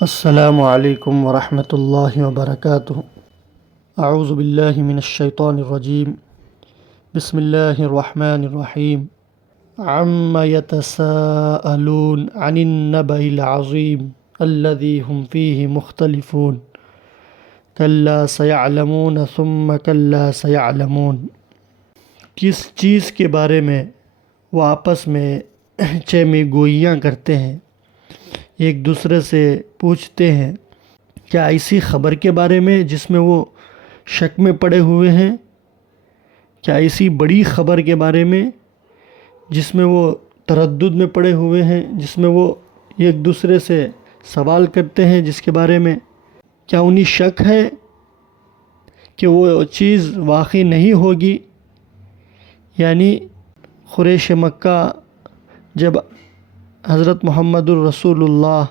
السلام علیکم ورحمۃ اللہ وبرکاتہ۔ اعوذ باللہ من الشیطان الرجیم، بسم اللہ الرحمن الرحیم۔ عم یتساءلون عن النبأ العظیم الذی هم فیہ مختلفون کلا سیعلمون ثم کلا سیعلمون۔ کس چیز کے بارے میں وہ آپس میں چہمی گوئیاں کرتے ہیں، ایک دوسرے سے پوچھتے ہیں؟ کیا ایسی خبر کے بارے میں جس میں وہ شک میں پڑے ہوئے ہیں؟ کیا ایسی بڑی خبر کے بارے میں جس میں وہ تردد میں پڑے ہوئے ہیں، جس میں وہ ایک دوسرے سے سوال کرتے ہیں، جس کے بارے میں کیا انہیں شک ہے کہ وہ چیز واقعی نہیں ہوگی؟ یعنی قریش مکہ جب حضرت محمد الرسول اللہ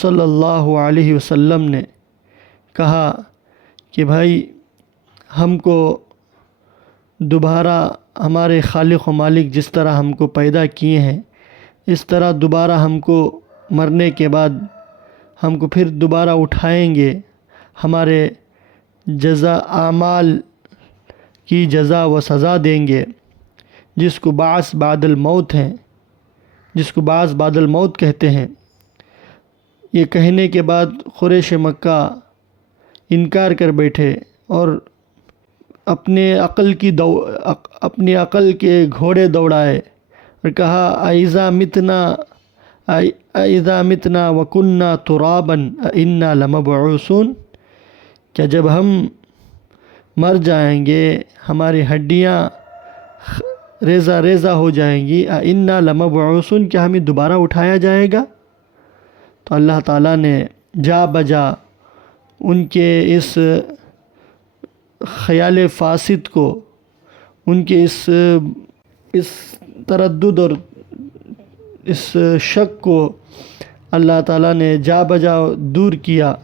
صلی اللہ علیہ وسلم نے کہا کہ بھائی ہم کو دوبارہ ہمارے خالق و مالک جس طرح ہم کو پیدا کیے ہیں، اس طرح دوبارہ ہم کو مرنے کے بعد ہم کو پھر دوبارہ اٹھائیں گے، ہمارے جزا اعمال کی جزا و سزا دیں گے، جس کو بعث بعد الموت ہیں، جس کو بعث بعد الموت کہتے ہیں۔ یہ کہنے کے بعد قریش مکہ انکار کر بیٹھے اور اپنی عقل کے گھوڑے دوڑائے اور کہا اَإِذَا مِتْنَا وَكُنَّا تُرَابًا أَإِنَّا لَمَبْعُوثُونَ۔ کیا جب ہم مر جائیں گے، ہماری ہڈیاں ریزہ ریزہ ہو جائیں گی، أَإِنَّا لَمَبْعُوثُونَ، کیا ہمیں دوبارہ اٹھایا جائے گا؟ تو اللہ تعالیٰ نے جا بجا ان کے اس خیال فاسد کو، ان کے اس تردد اور اس شک کو اللہ تعالیٰ نے جا بجا دور کیا۔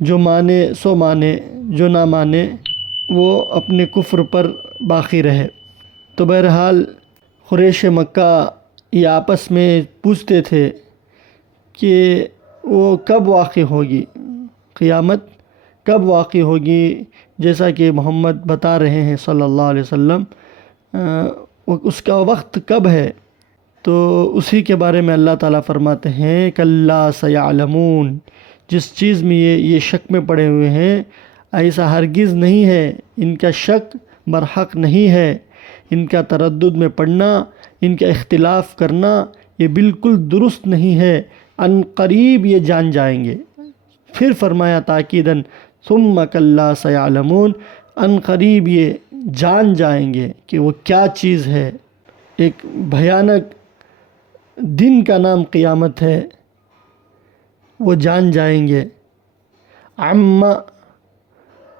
جو مانے سو مانے، جو نہ مانے وہ اپنے کفر پر باقی رہے۔ تو بہرحال قریش مکہ یہ آپس میں پوچھتے تھے کہ وہ کب واقع ہوگی، قیامت کب واقع ہوگی، جیسا کہ محمد بتا رہے ہیں صلی اللہ علیہ وسلم، اس کا وقت کب ہے؟ تو اسی کے بارے میں اللہ تعالیٰ فرماتے ہیں کلا سیعلمون۔ جس چیز میں یہ شک میں پڑے ہوئے ہیں، ایسا ہرگز نہیں ہے، ان کا شک برحق نہیں ہے، ان کا تردد میں پڑنا، ان کا اختلاف کرنا یہ بالکل درست نہیں ہے، ان قریب یہ جان جائیں گے۔ پھر فرمایا تاکیداً ثم کلا سیعلمون، ان قریب یہ جان جائیں گے کہ وہ کیا چیز ہے۔ ایک بھیانک دن کا نام قیامت ہے، وہ جان جائیں گے۔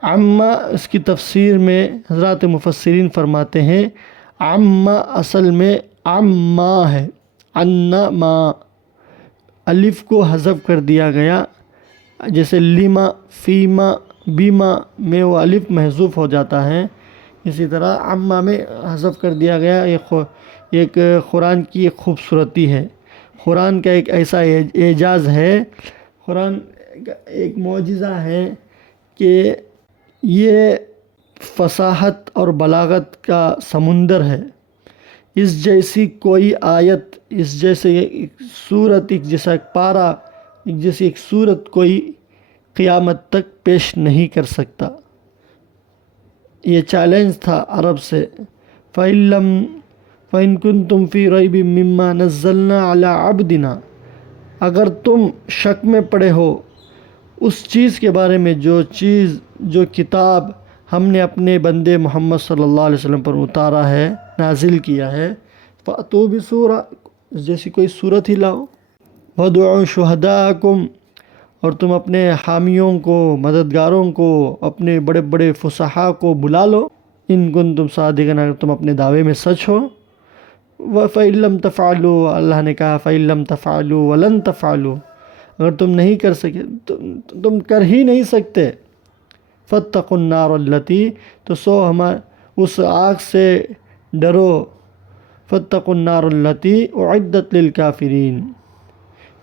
عم اس کی تفسیر میں حضرات مفسرین فرماتے ہیں عم اصل میں عما ہے، انما الف کو حذف کر دیا گیا، جیسے لما، فیما، بیما میں وہ الف محذوف ہو جاتا ہے، اسی طرح عما میں حذف کر دیا گیا۔ ایک قرآن کی ایک خوبصورتی ہے، قرآن کا ایک ایسا اعجاز ہے، قرآن کا ایک معجزہ ہے کہ یہ فصاحت اور بلاغت کا سمندر ہے۔ اس جیسی کوئی آیت، اس جیسے ایک صورت، ایک جیسا ایک پارہ، ایک جیسی ایک صورت کوئی قیامت تک پیش نہیں کر سکتا۔ یہ چیلنج تھا عرب سے، فَإِن كُنتُمْ فِي رَيْبٍ مِّمَّا نَزَّلْنَا عَلَىٰ عَبْدِنَا، اگر تم شک میں پڑے ہو اس چیز کے بارے میں جو کتاب ہم نے اپنے بندے محمد صلی اللہ علیہ وسلم پر اتارا ہے، نازل کیا ہے، فَأْتُوا بِسُورَةٍ، جیسی کوئی صورت ہی لاؤ، وَادْعُوا شُهَدَاءَكُمْ، اور تم اپنے حامیوں کو، مددگاروں کو، اپنے بڑے بڑے فصحاء کو بلا لو، ان کنتم صادقین، اگر تم اپنے دعوے میں سچ ہو۔ وَفَإِن لَّمْ تَفْعَلُوا، اللہ نے کہا فَإِن لَّمْ تَفْعَلُوا وَلَن تَفْعَلُوا، اگر تم نہیں کر سکے، تم کر ہی نہیں سکتے، فَاتَّقُوا النَّارَ الَّتِي، تو اس آگ سے ڈرو، فَاتَّقُوا النَّارَ الَّتِي أُعِدَّتْ لِلْكَافِرِينَ،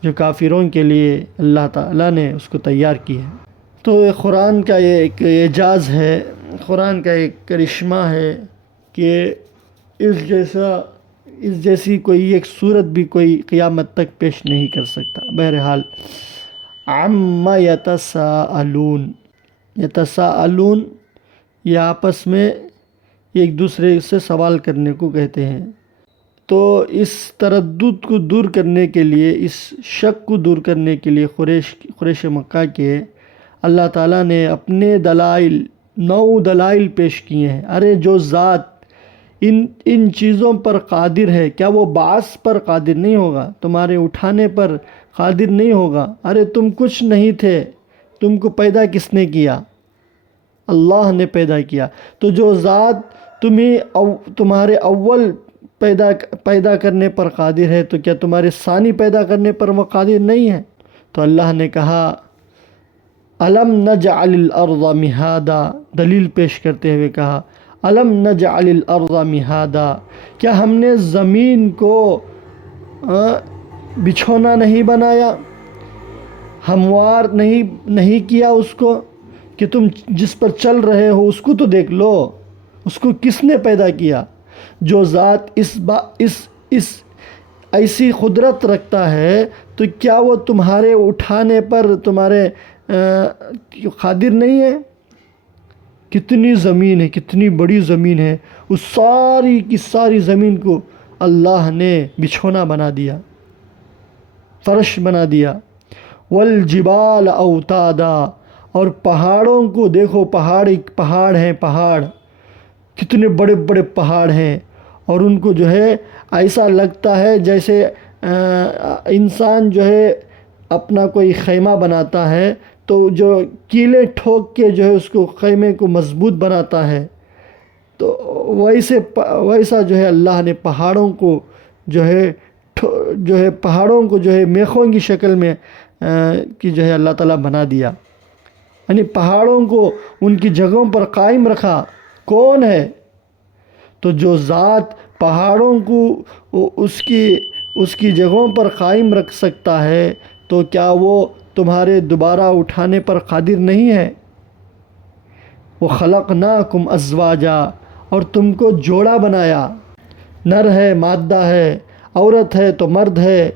جو کافروں کے لیے اللہ تعالیٰ نے اس کو تیار کی ہے۔ تو قرآن کا یہ ایک اعجاز ہے، قرآن کا ایک کرشمہ ہے کہ اس جیسی کوئی ایک صورت بھی کوئی قیامت تک پیش نہیں کر سکتا۔ بہرحال عما یتساءلون، یتساءلون یہ آپس میں ایک دوسرے سے سوال کرنے کو کہتے ہیں۔ تو اس تردد کو دور کرنے کے لیے، اس شک کو دور کرنے کے لیے قریش مکہ کے اللہ تعالیٰ نے اپنے دلائل، 9 دلائل پیش کیے ہیں۔ ارے جو ذات ان چیزوں پر قادر ہے، کیا وہ بعث پر قادر نہیں ہوگا؟ تمہارے اٹھانے پر قادر نہیں ہوگا؟ ارے تم کچھ نہیں تھے، تم کو پیدا کس نے کیا؟ اللہ نے پیدا کیا۔ تو جو ذات تمہارے اول پیدا کرنے پر قادر ہے، تو کیا تمہارے ثانی پیدا کرنے پر وہ قادر نہیں ہے؟ تو اللہ نے کہا الم نجعل الارض مہادا، دلیل پیش کرتے ہوئے کہا الم نجعل الارض مہادا، کیا ہم نے زمین کو بچھونا نہیں بنایا، ہموار نہیں کیا اس کو کہ تم جس پر چل رہے ہو اس کو تو دیکھ لو، اس کو کس نے پیدا کیا؟ جو ذات اس ایسی قدرت رکھتا ہے تو کیا وہ تمہارے اٹھانے پر تمہارے قادر نہیں ہے؟ کتنی زمین ہے، کتنی بڑی زمین ہے، اس ساری کی ساری زمین کو اللہ نے بچھونا بنا دیا، فرش بنا دیا۔ والجبال اوتادا، اور پہاڑوں کو دیکھو، پہاڑ ہیں، پہاڑ کتنے بڑے بڑے پہاڑ ہیں، اور ان کو جو ہے ایسا لگتا ہے جیسے انسان جو ہے اپنا کوئی خیمہ بناتا ہے تو جو کیلیں ٹھوک کے جو ہے اس کو خیمے کو مضبوط بناتا ہے، تو ویسا جو ہے اللہ نے پہاڑوں کو جو ہے پہاڑوں کو جو ہے میخوں کی شکل میں جو ہے اللہ تعالیٰ بنا دیا، یعنی پہاڑوں کو ان کی جگہوں پر قائم رکھا۔ کون ہے؟ تو جو ذات پہاڑوں کو اس کی جگہوں پر قائم رکھ سکتا ہے، تو کیا وہ تمہارے دوبارہ اٹھانے پر قادر نہیں ہے؟ وَخَلَقْنَاكُمْ أَزْوَاجًا، اور تم کو جوڑا بنایا، نر ہے، مادہ ہے، عورت ہے تو مرد ہے،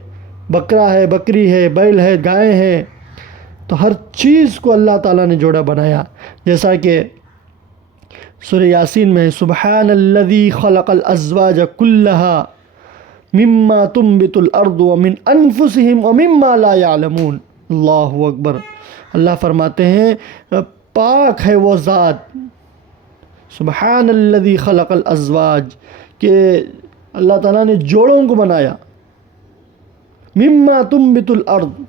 بکرا ہے، بکری ہے، بیل ہے، گائے ہیں، تو ہر چیز کو اللہ تعالیٰ نے جوڑا بنایا۔ جیسا کہ سورہ یاسین میں سبحان الذی خلق الازواج کلہا مما تنبت الارض ومن انفسہم ومما لا يعلمون، اللہ اکبر۔ اللہ فرماتے ہیں پاک ہے وہ ذات، سبحان الذی خلق الازواج، کہ اللہ تعالیٰ نے جوڑوں کو بنایا، مما تنبت الارض،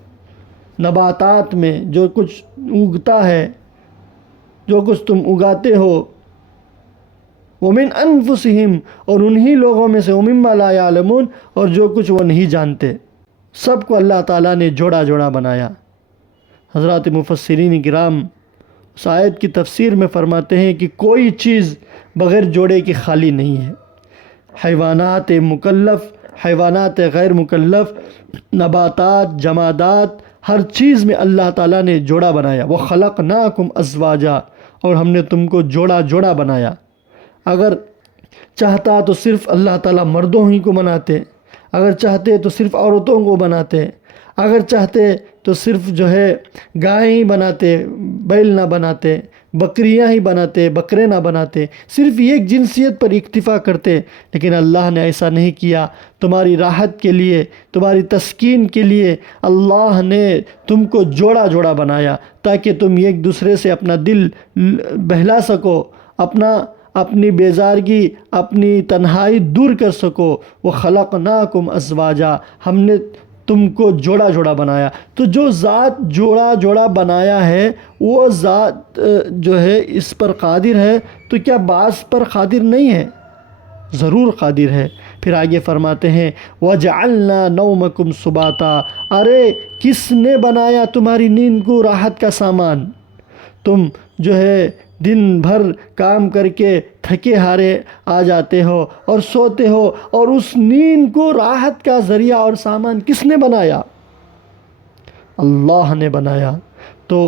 نباتات میں جو کچھ اگتا ہے، جو کچھ تم اگاتے ہو، ومن انفسہم، اور انہی لوگوں میں سے، ومما لا یعلمون، اور جو کچھ وہ نہیں جانتے، سب کو اللہ تعالیٰ نے جوڑا جوڑا بنایا۔ حضرات مفسرین کرام اس آیت کی تفسیر میں فرماتے ہیں کہ کوئی چیز بغیر جوڑے کی خالی نہیں ہے۔ حیوانات مکلف، حیوانات غیر مکلف، نباتات، جمادات، ہر چیز میں اللہ تعالیٰ نے جوڑا بنایا۔ وَخَلَقْنَاكُمْ أَزْوَاجًا، اور ہم نے تم کو جوڑا جوڑا بنایا۔ اگر چاہتا تو صرف اللہ تعالیٰ مردوں ہی کو بناتے، اگر چاہتے تو صرف عورتوں کو بناتے، اگر چاہتے تو صرف جو ہے گائے ہی بناتے، بیل نہ بناتے، بکریاں ہی بناتے، بکرے نہ بناتے، صرف ایک جنسیت پر اکتفا کرتے، لیکن اللہ نے ایسا نہیں کیا۔ تمہاری راحت کے لیے، تمہاری تسکین کے لیے اللہ نے تم کو جوڑا جوڑا بنایا، تاکہ تم ایک دوسرے سے اپنا دل بہلا سکو، اپنی بیزارگی، اپنی تنہائی دور کر سکو۔ وَخَلَقْنَاكُمْ أَزْوَاجًا، ہم نے تم کو جوڑا جوڑا بنایا۔ تو جو ذات جوڑا جوڑا بنایا ہے، وہ ذات جو ہے اس پر قادر ہے، تو کیا بعض پر قادر نہیں ہے؟ ضرور قادر ہے۔ پھر آگے فرماتے ہیں وَجَعَلْنَا نَوْمَكُمْ سُبَاتًا، ارے کس نے بنایا تمہاری نیند کو راحت کا سامان؟ تم جو ہے دن بھر کام کر کے تھکے ہارے آ جاتے ہو اور سوتے ہو، اور اس نیند کو راحت کا ذریعہ اور سامان کس نے بنایا؟ اللہ نے بنایا، تو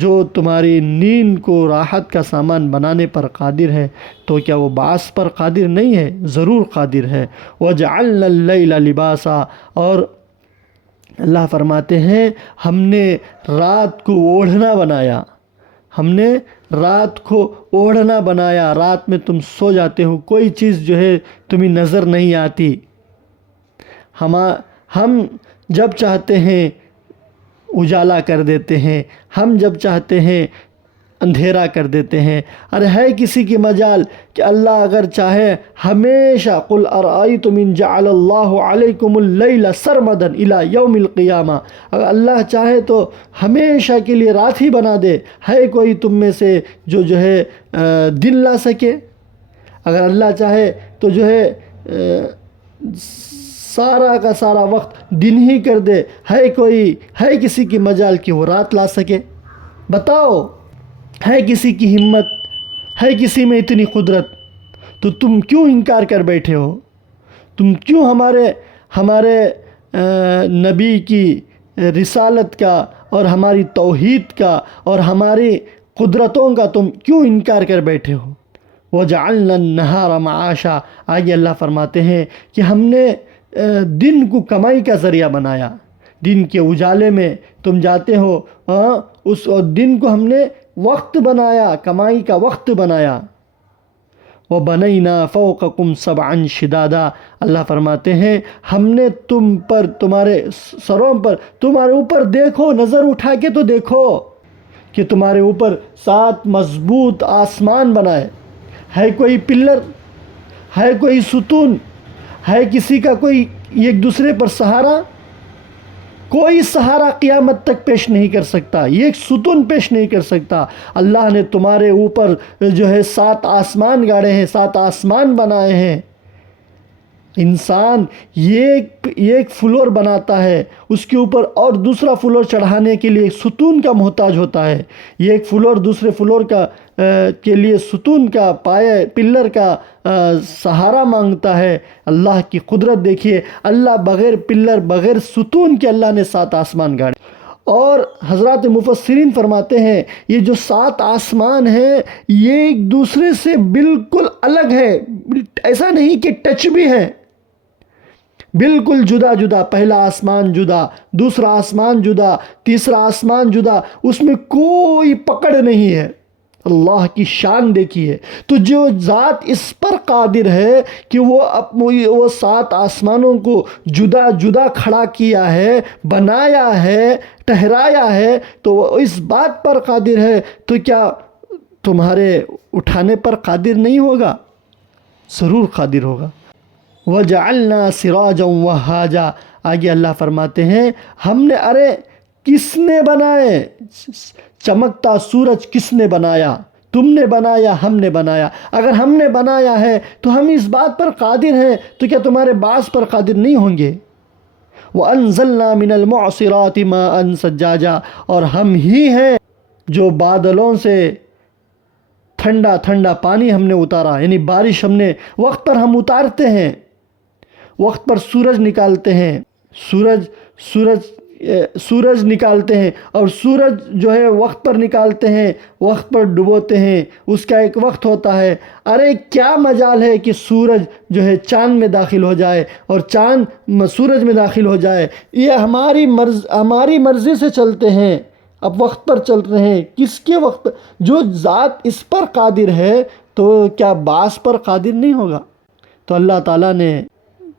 جو تمہاری نیند کو راحت کا سامان بنانے پر قادر ہے تو کیا وہ بعث پر قادر نہیں ہے؟ ضرور قادر ہے۔ وَجَعَلْنَا اللَّيْلَ لِبَاسًا، اور اللہ فرماتے ہیں ہم نے رات کو اوڑھنا بنایا، ہم نے رات کو اوڑھنا بنایا، رات میں تم سو جاتے ہو، کوئی چیز جو ہے تمہیں نظر نہیں آتی، ہم جب چاہتے ہیں اجالا کر دیتے ہیں، ہم جب چاہتے ہیں اندھیرا کر دیتے ہیں۔ ارے ہے کسی کی مجال کہ اللہ اگر چاہے ہمیشہ قل ارائیتم ان جعل اللہ علیکم اللیل سرمدا الی یوم القیامہ، اگر اللہ چاہے تو ہمیشہ کے لیے رات ہی بنا دے، ہے کوئی تم میں سے جو ہے دن لا سکے؟ اگر اللہ چاہے تو جو ہے سارا کا سارا وقت دن ہی کر دے، ہے کسی کی مجال کہ وہ رات لا سکے؟ بتاؤ، ہے کسی کی ہمت، ہے کسی میں اتنی قدرت؟ تو تم کیوں انکار کر بیٹھے ہو؟ تم کیوں ہمارے نبی کی رسالت کا اور ہماری توحید کا اور ہماری قدرتوں کا تم کیوں انکار کر بیٹھے ہو؟ وَجَعَلْنَا النَّهَارَ مَعَاشًا، آگے اللہ فرماتے ہیں کہ ہم نے دن کو کمائی کا ذریعہ بنایا، دن کے اجالے میں تم جاتے ہو، اس دن کو ہم نے وقت بنایا، کمائی کا وقت بنایا۔ وَبَنَيْنَا فَوْقَكُمْ سَبْعًا شِدَادًا، اللہ فرماتے ہیں ہم نے تم پر، تمہارے سروں پر، تمہارے اوپر دیکھو، نظر اٹھا کے تو دیکھو کہ تمہارے اوپر 7 مضبوط آسمان بنائے، ہے کوئی پلر، ہے کوئی ستون، ہے کسی کا کوئی ایک دوسرے پر سہارا؟ کوئی سہارا قیامت تک پیش نہیں کر سکتا، یہ ایک ستون پیش نہیں کر سکتا۔ اللہ نے تمہارے اوپر جو ہے 7 آسمان گاڑے ہیں، 7 آسمان بنائے ہیں۔ انسان ایک فلور بناتا ہے، اس کے اوپر اور دوسرا فلور چڑھانے کے لیے ستون کا محتاج ہوتا ہے، یہ ایک فلور دوسرے فلور کے لیے ستون کا، پائے پلر کا سہارا مانگتا ہے۔ اللہ کی قدرت دیکھیے، اللہ بغیر پلر، بغیر ستون کے اللہ نے 7 آسمان گاڑے۔ اور حضرات مفسرین فرماتے ہیں یہ جو 7 آسمان ہیں یہ ایک دوسرے سے بالکل الگ ہے، ایسا نہیں کہ ٹچ بھی ہے، بالکل جدا جدا۔ پہلا آسمان جدا، دوسرا آسمان جدا، تیسرا آسمان جدا، اس میں کوئی پکڑ نہیں ہے۔ اللہ کی شان دیکھیے۔ تو جو ذات اس پر قادر ہے کہ وہ 7 آسمانوں کو جدا جدا کھڑا کیا ہے، بنایا ہے، ٹھہرایا ہے، تو وہ اس بات پر قادر ہے، تو کیا تمہارے اٹھانے پر قادر نہیں ہوگا؟ ضرور قادر ہوگا۔ وَجَعَلْنَا سِرَاجًا وَهَّاجًا، آگے اللہ فرماتے ہیں ہم نے، ارے کس نے بنائے؟ چمکتا سورج کس نے بنایا؟ تم نے بنایا، ہم نے بنایا۔ اگر ہم نے بنایا ہے تو ہم اس بات پر قادر ہیں، تو کیا تمہارے بعث پر قادر نہیں ہوں گے؟ وَأَنزَلْنَا مِنَ الْمُعْصِرَاتِ مَاءً ثَجَّاجًا، اور ہم ہی ہیں جو بادلوں سے ٹھنڈا ٹھنڈا پانی ہم نے اتارا، یعنی بارش ہم نے وقت پر ہم اتارتے ہیں، وقت پر سورج نکالتے ہیں، سورج نکالتے ہیں، اور سورج جو ہے وقت پر نکالتے ہیں، وقت پر ڈبوتے ہیں، اس کا ایک وقت ہوتا ہے۔ ارے کیا مجال ہے کہ سورج جو ہے چاند میں داخل ہو جائے اور چاند سورج میں داخل ہو جائے؟ یہ ہماری مرضی سے چلتے ہیں، اب وقت پر چل رہے ہیں۔ کس کے وقت؟ جو ذات اس پر قادر ہے تو کیا بعث پر قادر نہیں ہوگا؟ تو اللہ تعالیٰ نے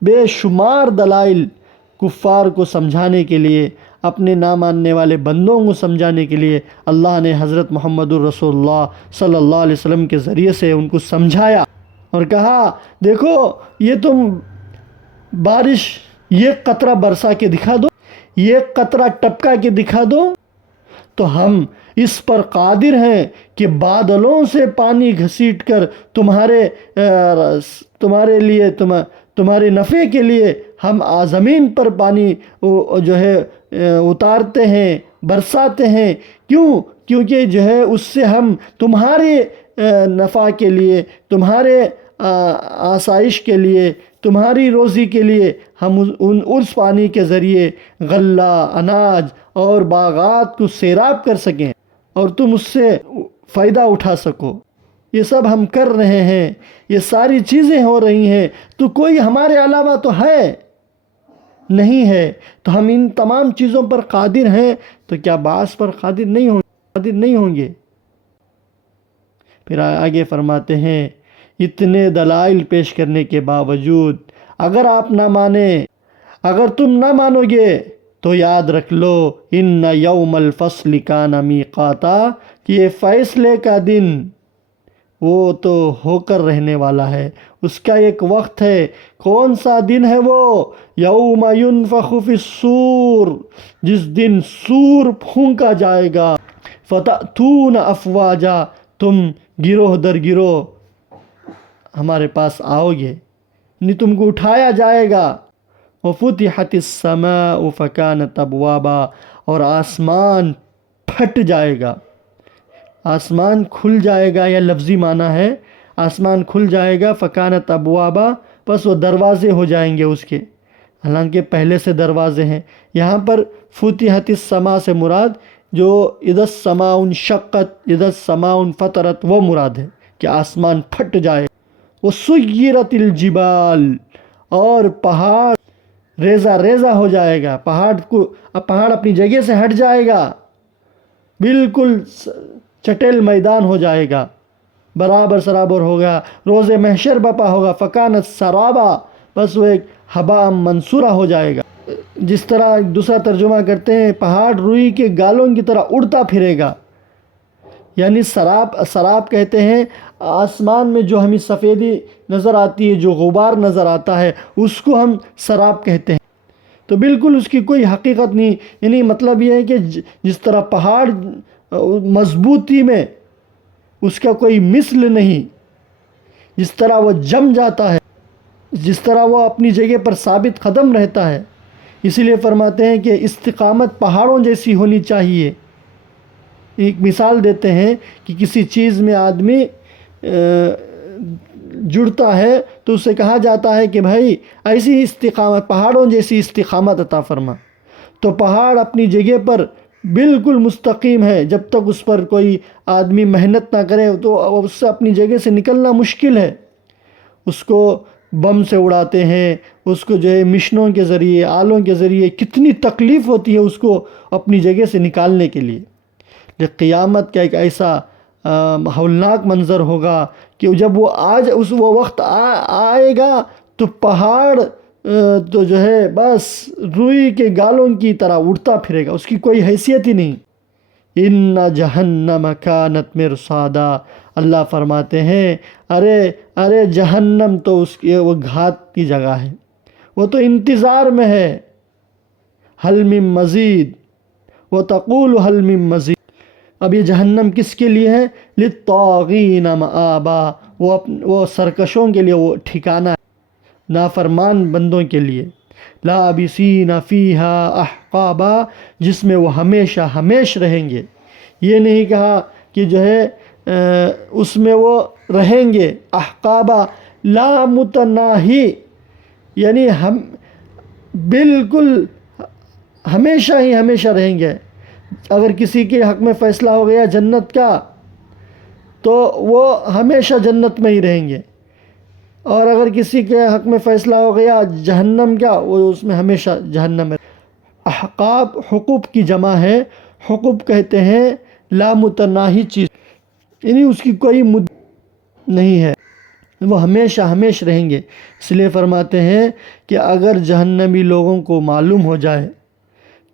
بے شمار دلائل کفار کو سمجھانے کے لیے، اپنے نہ ماننے والے بندوں کو سمجھانے کے لیے، اللہ نے حضرت محمد الرسول اللہ صلی اللہ علیہ وسلم کے ذریعے سے ان کو سمجھایا اور کہا دیکھو یہ تم بارش، یہ قطرہ برسا کے دکھا دو، یہ قطرہ ٹپکا کے دکھا دو، تو ہم اس پر قادر ہیں کہ بادلوں سے پانی گھسیٹ کر تمہارے لیے، تمہارے نفع کے لیے ہم زمین پر پانی جو ہے اتارتے ہیں، برساتے ہیں۔ کیونکہ جو ہے اس سے ہم تمہارے نفع کے لیے، تمہارے آسائش کے لیے، تمہاری روزی کے لیے ہم اس پانی کے ذریعے غلہ، اناج اور باغات کو سیراب کر سکیں اور تم اس سے فائدہ اٹھا سکو۔ یہ سب ہم کر رہے ہیں، یہ ساری چیزیں ہو رہی ہیں، تو کوئی ہمارے علاوہ تو ہے نہیں ہے، تو ہم ان تمام چیزوں پر قادر ہیں، تو کیا بعض پر قادر نہیں ہوں گے؟ پھر آگے فرماتے ہیں اتنے دلائل پیش کرنے کے باوجود اگر آپ نہ مانیں، اگر تم نہ مانو گے تو یاد رکھ لو ان یوم الفصل کان میقاتا، کہ یہ فیصلے کا دن وہ تو ہو کر رہنے والا ہے، اس کا ایک وقت ہے۔ کون سا دن ہے وہ؟ یوم ینفخ فی الصور، جس دن سور پھونکا جائے گا، فتأتون افواجا، تم گروہ در گروہ ہمارے پاس آؤ گے، یعنی تم کو اٹھایا جائے گا۔ وفتحت السماء فکانت ابوابا، اور آسمان پھٹ جائے گا، آسمان کھل جائے گا، یا لفظی معنی ہے آسمان کھل جائے گا، فکانت ابوابا، بس وہ دروازے ہو جائیں گے اس کے، حالانکہ پہلے سے دروازے ہیں۔ یہاں پر فتحت السماء سے مراد جو اذا السماء انشقت، اذا السماء انفطرت، وہ مراد ہے کہ آسمان پھٹ جائے۔ وسیرت الجبال، اور پہاڑ ریزہ ریزہ ہو جائے گا، پہاڑ اپنی جگہ سے ہٹ جائے گا، بالکل چٹیل میدان ہو جائے گا، برابر سرابر ہوگا، روز محشر بپا ہوگا، فکانت سرابا، بس وہ ایک ہبا منصورہ ہو جائے گا۔ جس طرح دوسرا ترجمہ کرتے ہیں پہاڑ روئی کے گالوں کی طرح اڑتا پھرے گا، یعنی سراب کہتے ہیں آسمان میں جو ہمیں سفیدی نظر آتی ہے، جو غبار نظر آتا ہے، اس کو ہم سراب کہتے ہیں۔ تو بالکل اس کی کوئی حقیقت نہیں، یعنی مطلب یہ ہے کہ جس طرح پہاڑ مضبوطی میں اس کا کوئی مثل نہیں، جس طرح وہ جم جاتا ہے، جس طرح وہ اپنی جگہ پر ثابت قدم رہتا ہے، اسی لیے فرماتے ہیں کہ استقامت پہاڑوں جیسی ہونی چاہیے۔ ایک مثال دیتے ہیں کہ کسی چیز میں آدمی جڑتا ہے تو اسے کہا جاتا ہے کہ بھائی ایسی استقامت، پہاڑوں جیسی استقامت عطا فرما، تو پہاڑ اپنی جگہ پر بالکل مستقیم ہے، جب تک اس پر کوئی آدمی محنت نہ کرے تو اس سے اپنی جگہ سے نکلنا مشکل ہے۔ اس کو بم سے اڑاتے ہیں، اس کو جو ہے مشنوں کے ذریعے، آلوں کے ذریعے، کتنی تکلیف ہوتی ہے اس کو اپنی جگہ سے نکالنے کے لیے۔ قیامت کا ایک ایسا ہولناک منظر ہوگا کہ جب وہ وقت آئے گا تو پہاڑ تو جو ہے بس روئی کے گالوں کی طرح اڑتا پھرے گا، اس کی کوئی حیثیت ہی نہیں۔ ان جہنم کانت مرصادا، اللہ فرماتے ہیں ارے جہنم تو وہ گھات کی جگہ ہے، وہ تو انتظار میں ہے، حل من مزید، وتقول حل من مزید۔ اب یہ جہنم کس کے لیے ہے؟ للطاغین مآبا، وہ سرکشوں کے لیے وہ ٹھکانہ ہے، نافرمان بندوں کے لیے۔ لابسین فیہا احقابا، جس میں وہ ہمیشہ ہمیش رہیں گے۔ یہ نہیں کہا کہ جو ہے اس میں وہ رہیں گے، احقابا لا متناہی، یعنی ہم بالکل ہمیشہ ہی ہمیشہ رہیں گے۔ اگر کسی کے حق میں فیصلہ ہو گیا جنت کا تو وہ ہمیشہ جنت میں ہی رہیں گے، اور اگر کسی کے حق میں فیصلہ ہو گیا جہنم کا، وہ اس میں ہمیشہ جہنم میں۔ احقاب حقوب کی جمع ہے، حقوب کہتے ہیں لامتناہی چیز، یعنی اس کی کوئی مدت نہیں ہے، وہ ہمیشہ ہمیش رہیں گے۔ اس لیے فرماتے ہیں کہ اگر جہنمی لوگوں کو معلوم ہو جائے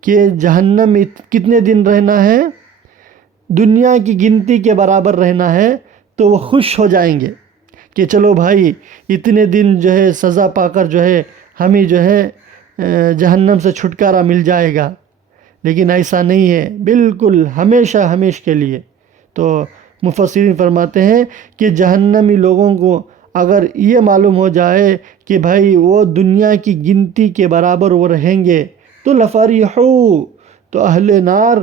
کہ جہنم میں کتنے دن رہنا ہے، دنیا کی گنتی کے برابر رہنا ہے، تو وہ خوش ہو جائیں گے کہ چلو بھائی اتنے دن جو ہے سزا پا کر جو ہے ہمیں جو ہے جہنم سے چھٹکارا مل جائے گا، لیکن ایسا نہیں ہے، بالکل ہمیشہ ہمیش کے لیے۔ تو مفسرین فرماتے ہیں کہ جہنمی لوگوں کو اگر یہ معلوم ہو جائے کہ بھائی وہ دنیا کی گنتی کے برابر وہ رہیں گے تو لفریحو، تو اہل نار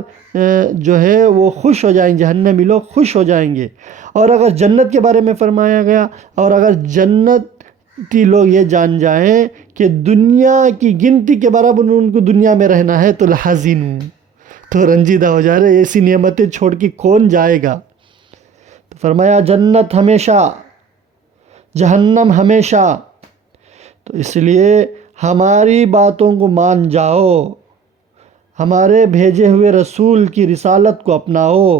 جو ہے وہ خوش ہو جائیں گے، جہنمی لوگ خوش ہو جائیں گے۔ اور اگر جنت کے بارے میں فرمایا گیا، اور اگر جنتی لوگ یہ جان جائیں کہ دنیا کی گنتی کے برابر ان کو دنیا میں رہنا ہے تو لحزنوا، تو رنجیدہ ہو جا رہے، ایسی نعمتیں چھوڑ کے کون جائے گا؟ تو فرمایا جنت ہمیشہ، جہنم ہمیشہ۔ تو اس لیے ہماری باتوں کو مان جاؤ، ہمارے بھیجے ہوئے رسول کی رسالت کو اپناؤ،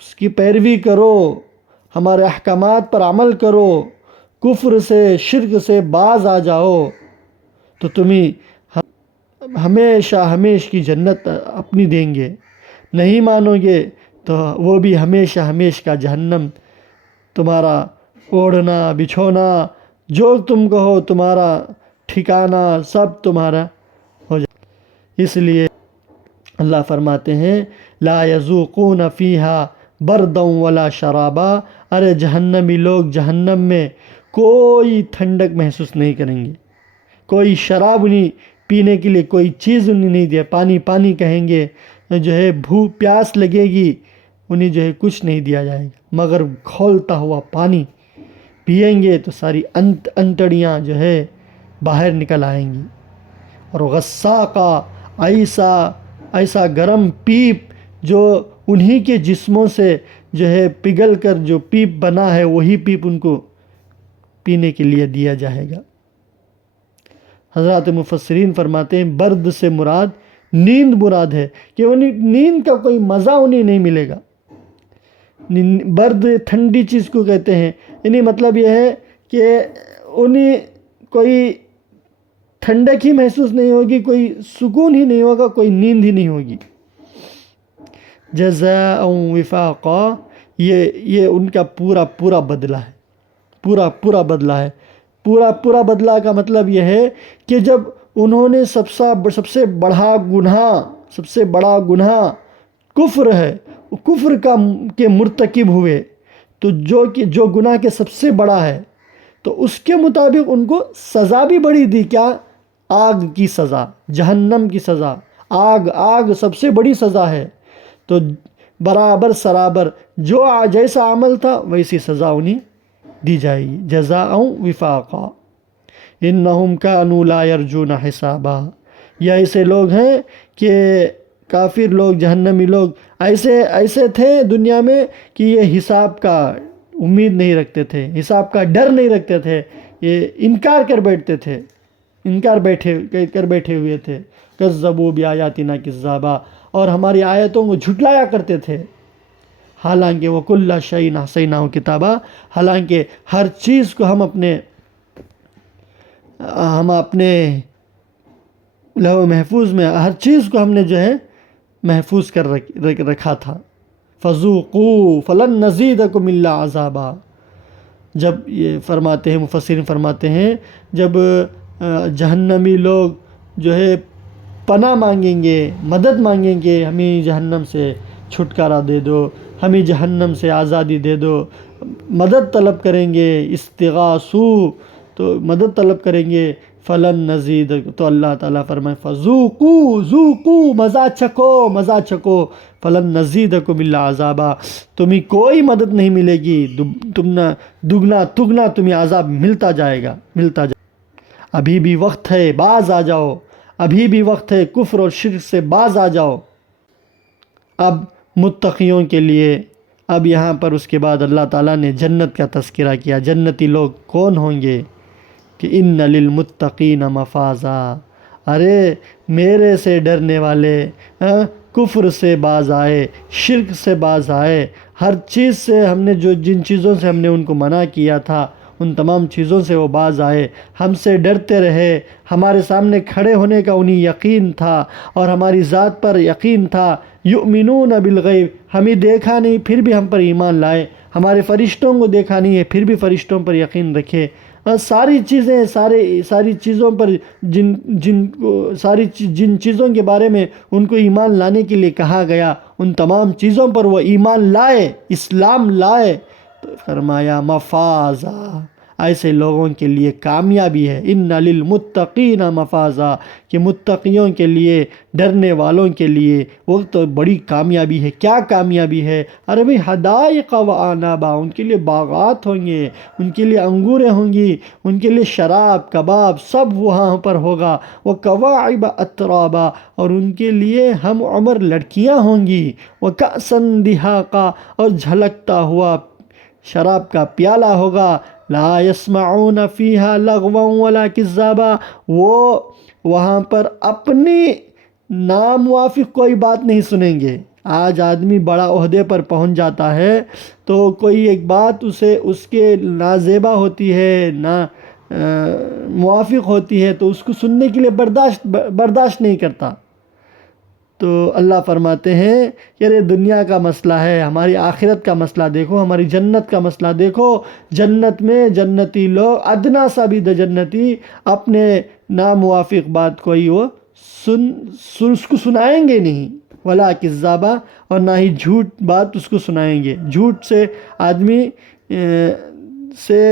اس کی پیروی کرو، ہمارے احکامات پر عمل کرو، کفر سے شرک سے باز آ جاؤ، تو تمہیں ہمیشہ ہمیشہ کی جنت اپنی دیں گے۔ نہیں مانو گے تو وہ بھی ہمیشہ ہمیشہ کا جہنم، تمہارا اوڑھنا بچھونا جو تم کہو، تمہارا ٹھکانہ سب تمہارا ہو جائے۔ اس لیے اللہ فرماتے ہیں لا یذوقون فیہا بردا ولا شرابا، ارے جہنمی لوگ جہنم میں کوئی ٹھنڈک محسوس نہیں کریں گے، کوئی شراب نہیں پینے کے لیے، کوئی چیز انہیں نہیں دیا، پانی پانی کہیں گے، جو ہے پیاس لگے گی، انہیں جو ہے کچھ نہیں دیا جائے گا مگر کھولتا ہوا پانی پئیں گے تو ساری انتڑیاں جو ہے باہر نکل آئیں گی۔ اور غساقا، ایسا گرم پیپ جو انہی کے جسموں سے جو ہے پگھل کر جو پیپ بنا ہے وہی پیپ ان کو پینے کے لیے دیا جائے گا۔ حضرات مفسرین فرماتے ہیں برد سے مراد نیند مراد ہے، کہ انہیں نیند کا کوئی مزہ انہیں نہیں ملے گا۔ برد ٹھنڈی چیز کو کہتے ہیں، یعنی مطلب یہ ہے کہ انہیں کوئی ٹھنڈک ہی محسوس نہیں ہوگی، کوئی سکون ہی نہیں ہوگا، کوئی نیند ہی نہیں ہوگی۔ جزاء وفاقا، یہ ان کا پورا بدلہ ہے، پورا بدلہ ہے۔ پورا بدلہ کا مطلب یہ ہے کہ جب انہوں نے سب سے بڑا گناہ کفر ہے، کفر کے مرتکب ہوئے، تو جو گناہ کے سب سے بڑا ہے تو اس کے مطابق ان کو سزا بھی بڑی دی، کیا؟ آگ کی سزا، جہنم کی سزا۔ آگ سب سے بڑی سزا ہے، تو برابر سرابر جو جیسا عمل تھا ویسی سزا انہیں دی جائے گی۔ جزاء وفاقا انہم کانوا لا یرجون حسابا، یہ ایسے لوگ ہیں کہ کافر لوگ، جہنمی لوگ ایسے تھے دنیا میں کہ یہ حساب کا امید نہیں رکھتے تھے، حساب کا ڈر نہیں رکھتے تھے، یہ انکار کر بیٹھے ہوئے تھے۔ کذبوا بآیاتنا کذابا، اور ہماری آیتوں کو جھٹلایا کرتے تھے۔ حالانکہ وَكُلَّ شَيْءٍ أَحْصَيْنَاهُ كِتَابًا، حالانکہ ہر چیز کو ہم اپنے لوح محفوظ میں ہر چیز کو ہم نے جو ہے محفوظ کر رکھا تھا۔ فَذُوقُوا فَلَن نَّزِيدَكُمْ إِلَّا عَذَابًا، جب یہ فرماتے ہیں مفسرین فرماتے ہیں جب جہنمی لوگ جو ہے پناہ مانگیں گے، مدد مانگیں گے، ہمیں جہنم سے چھٹکارا دے دو، ہمیں جہنم سے آزادی دے دو، مدد طلب کریں گے، استغاثوا، تو مدد طلب کریں گے، فلن نزید، تو اللہ تعالیٰ فرمائے ذوقوا، مزہ چکھو، فلن نزیدکم الا عذابا، تمہیں کوئی مدد نہیں ملے گی، دگنا تمہیں عذاب ملتا جائے گا۔ ابھی بھی وقت ہے، باز آ جاؤ، ابھی بھی وقت ہے، کفر اور شرک سے باز آ جاؤ۔ اب متقیوں کے لیے، اب یہاں پر اس کے بعد اللہ تعالیٰ نے جنت کا تذکرہ کیا۔ جنتی لوگ کون ہوں گے؟ کہ ان للمتقین مفازا، ارے میرے سے ڈرنے والے، کفر سے باز آئے، شرک سے باز آئے، ہر چیز سے ہم نے جن چیزوں سے ہم نے ان کو منع کیا تھا ان تمام چیزوں سے وہ باز آئے، ہم سے ڈرتے رہے، ہمارے سامنے کھڑے ہونے کا انہیں یقین تھا اور ہماری ذات پر یقین تھا۔ یؤمنون بالغیب، ہمیں دیکھا نہیں پھر بھی ہم پر ایمان لائے، ہمارے فرشتوں کو دیکھا نہیں ہے پھر بھی فرشتوں پر یقین رکھے، ساری چیزوں پر جن چیزوں کے بارے میں ان کو ایمان لانے کے لیے کہا گیا ان تمام چیزوں پر وہ ایمان لائے، اسلام لائے، تو فرمایا مفازا، ایسے لوگوں کے لیے کامیابی ہے۔ ان للمتقین مفازا، کہ متقیوں کے لیے، ڈرنے والوں کے لیے وہ تو بڑی کامیابی ہے۔ کیا کامیابی ہے؟ ارے بھئی حدائق و اعنابا، ان کے لیے باغات ہوں گے، ان کے لیے انگوریں ہوں گی، ان کے لیے شراب کباب سب وہاں پر ہوگا۔ وکواعب اترابا، اور ان کے لیے ہم عمر لڑکیاں ہوں گی۔ وکأسا دہاقا، اور جھلکتا ہوا شراب کا پیالہ ہوگا۔ لا يسمعون فیہا لغوا ولا کذابا، وہ وہاں پر اپنی ناموافق کوئی بات نہیں سنیں گے۔ آج آدمی بڑا عہدے پر پہنچ جاتا ہے تو کوئی ایک بات اس کے نازیبا ہوتی ہے، نا موافق ہوتی ہے، تو اس کو سننے کے لیے برداشت نہیں کرتا۔ تو اللہ فرماتے ہیں کہ یہ دنیا کا مسئلہ ہے، ہماری آخرت کا مسئلہ دیکھو، ہماری جنت کا مسئلہ دیکھو۔ جنت میں جنتی لوگ ادنا سا بھی جنتی اپنے ناموافق بات کوئی وہ اس کو سنائیں گے نہیں، ولا کذابا، اور نہ ہی جھوٹ بات اس کو سنائیں گے۔ جھوٹ سے آدمی سے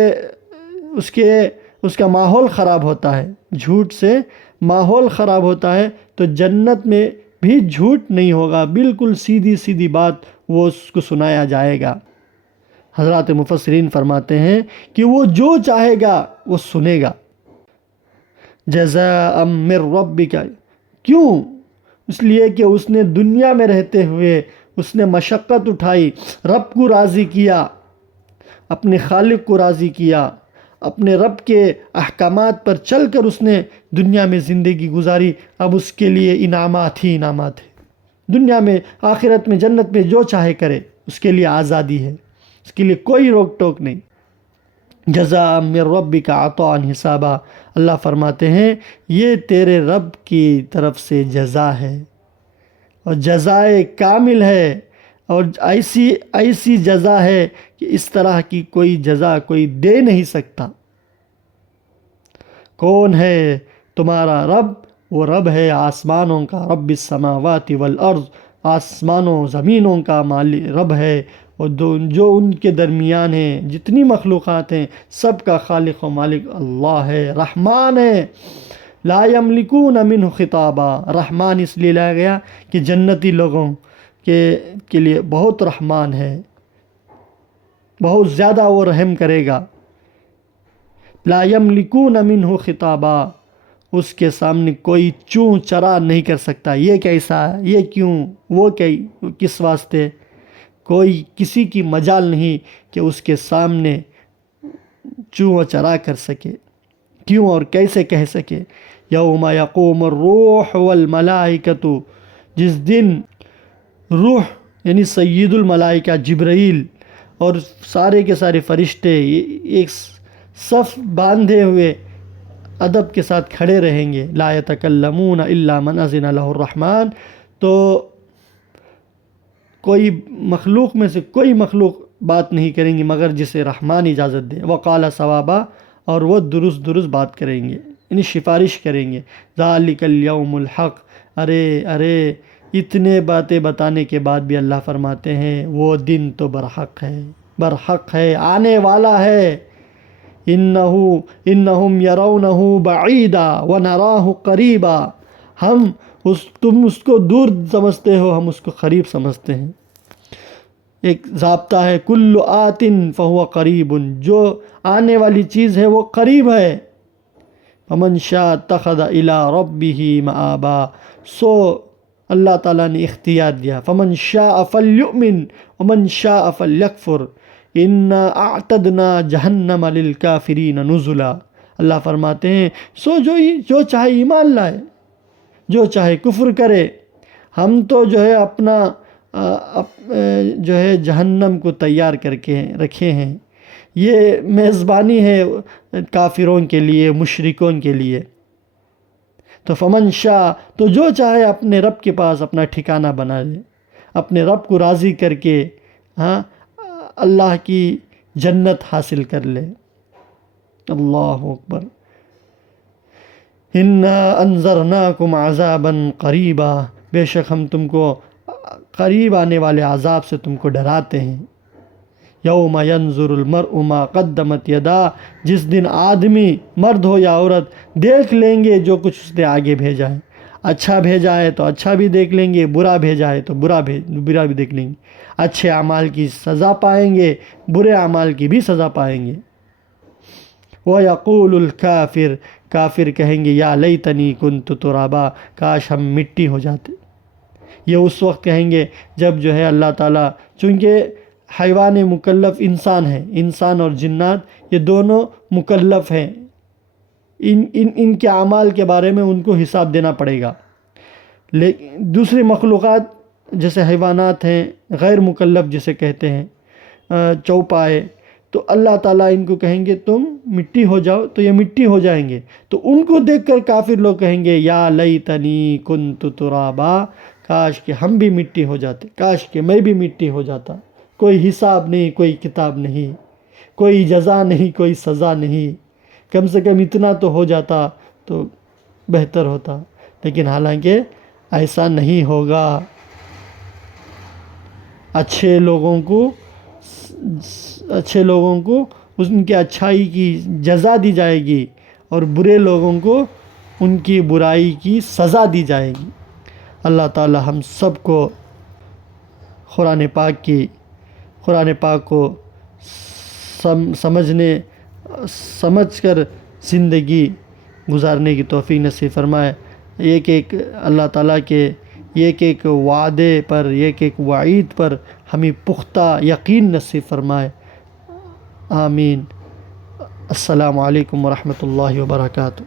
اس کا ماحول خراب ہوتا ہے، جھوٹ سے ماحول خراب ہوتا ہے۔ تو جنت میں بھی جھوٹ نہیں ہوگا، بالکل سیدھی سیدھی بات وہ اس کو سنایا جائے گا۔ حضرات مفسرین فرماتے ہیں کہ وہ جو چاہے گا وہ سنے گا۔ جزاء من ربک، کیوں؟ اس لیے کہ اس نے دنیا میں رہتے ہوئے اس نے مشقت اٹھائی، رب کو راضی کیا، اپنے خالق کو راضی کیا، اپنے رب کے احکامات پر چل کر اس نے دنیا میں زندگی گزاری۔ اب اس کے لیے انعامات ہی انعامات ہیں، دنیا میں، آخرت میں، جنت میں جو چاہے کرے، اس کے لیے آزادی ہے، اس کے لیے کوئی روک ٹوک نہیں۔ جزاء من ربک عطاء حسابا، اللہ فرماتے ہیں یہ تیرے رب کی طرف سے جزا ہے، اور جزائے کامل ہے، اور ایسی جزا ہے کہ اس طرح کی کوئی جزا کوئی دے نہیں سکتا۔ کون ہے تمہارا رب؟ وہ رب ہے آسمانوں کا، رب السماوات والارض، آسمانوں زمینوں کا مالک رب ہے، اور جو ان کے درمیان ہیں، جتنی مخلوقات ہیں، سب کا خالق و مالک اللہ ہے، رحمان ہے۔ لا یملکون منہ خطابا، رحمان اس لیے لایا گیا کہ جنتی لوگوں کے لیے بہت رحمان ہے، بہت زیادہ وہ رحم کرے گا۔ لا یملکون منہ خطابا، اس کے سامنے کوئی چوں چرا نہیں کر سکتا، یہ کیسا، یہ کیوں، وہ کس واسطے، کوئی کسی کی مجال نہیں کہ اس کے سامنے چوں و چرا کر سکے، کیوں اور کیسے کہہ سکے۔ یوم یقوم الروح والملائکۃ، جس دن روح یعنی سید الملائکہ جبرائیل اور سارے کے سارے فرشتے ایک صف باندھے ہوئے ادب کے ساتھ کھڑے رہیں گے۔ لا یتکلمون الا من اذن له الرحمن، تو کوئی مخلوق میں سے کوئی مخلوق بات نہیں کریں گی مگر جسے رحمان اجازت دے۔ وقال صوابا، اور وہ درست بات کریں گے، یعنی سفارش کریں گے۔ ذالک الیوم الحق، ارے اتنے باتیں بتانے کے بعد بھی اللہ فرماتے ہیں وہ دن تو برحق ہے، آنے والا ہے۔ انہم یرونہ بعیدا ونراہ قریبا، تم اس کو دور سمجھتے ہو، ہم اس کو قریب سمجھتے ہیں۔ ایک ضابطہ ہے، کل آت فہو قریب، جو آنے والی چیز ہے وہ قریب ہے۔ فمن شاء اتخذ الی ربہ مآبا، سو اللہ تعالیٰ نے اختیار دیا، فمن شاء فلیؤمن ومن شاء فلیکفر انا اعتدنا جہنم للکافرین نزلا۔ اللہ فرماتے ہیں سو جو چاہے ایمان لائے، جو چاہے کفر کرے، ہم تو جو ہے اپنا جو ہے جہنم کو تیار کر کے رکھے ہیں۔ یہ میزبانی ہے کافروں کے لیے، مشرکوں کے لیے۔ تو فمن شاء، تو جو چاہے اپنے رب کے پاس اپنا ٹھکانہ بنا لے، اپنے رب کو راضی کر کے اللہ کی جنت حاصل کر لے۔ اللہ اکبر۔ انا انذرناکم عذابا قریبا، بے شک ہم تم کو قریب آنے والے عذاب سے تم کو ڈراتے ہیں۔ یوم ینظر المرء ما قدمت یدا، جس دن آدمی مرد ہو یا عورت دیکھ لیں گے جو کچھ اس نے آگے بھیجا ہے، اچھا بھیجا ہے تو اچھا بھی دیکھ لیں گے، برا بھیجا ہے تو برا بھی دیکھ لیں گے، اچھے اعمال کی سزا پائیں گے، برے اعمال کی بھی سزا پائیں گے۔ وَيَقُولُ الْكَافِرُ، کافر کہیں گے یا لیتنی کنت ترابا، کاش ہم مٹی ہو جاتے۔ یہ اس وقت کہیں گے جب جو ہے اللہ تعالیٰ، چونکہ حیوان مکلف انسان ہے، انسان اور جنات یہ دونوں مکلف ہیں، ان کے اعمال کے بارے میں ان کو حساب دینا پڑے گا۔ لیکن دوسری مخلوقات جیسے حیوانات ہیں، غیر مکلف جسے کہتے ہیں، چوپائے، تو اللہ تعالیٰ ان کو کہیں گے تم مٹی ہو جاؤ، تو یہ مٹی ہو جائیں گے۔ تو ان کو دیکھ کر کافر لوگ کہیں گے یا لیتنی کنت ترابا، کاش کہ ہم بھی مٹی ہو جاتے، کاش کہ میں بھی مٹی ہو جاتا، کوئی حساب نہیں، کوئی کتاب نہیں، کوئی جزا نہیں، کوئی سزا نہیں، کم سے کم اتنا تو ہو جاتا تو بہتر ہوتا۔ لیکن حالانکہ ایسا نہیں ہوگا۔ اچھے لوگوں کو ان کے اچھائی کی جزا دی جائے گی، اور برے لوگوں کو ان کی برائی کی سزا دی جائے گی۔ اللہ تعالی ہم سب کو قرآن پاک کو سمجھ کر زندگی گزارنے کی توفیق نصیب فرمائے۔ ایک اللہ تعالیٰ کے ایک وعدے پر، ایک وعید پر ہمیں پختہ یقین نصیب فرمائے۔ آمین۔ السلام علیکم ورحمۃ اللہ وبرکاتہ۔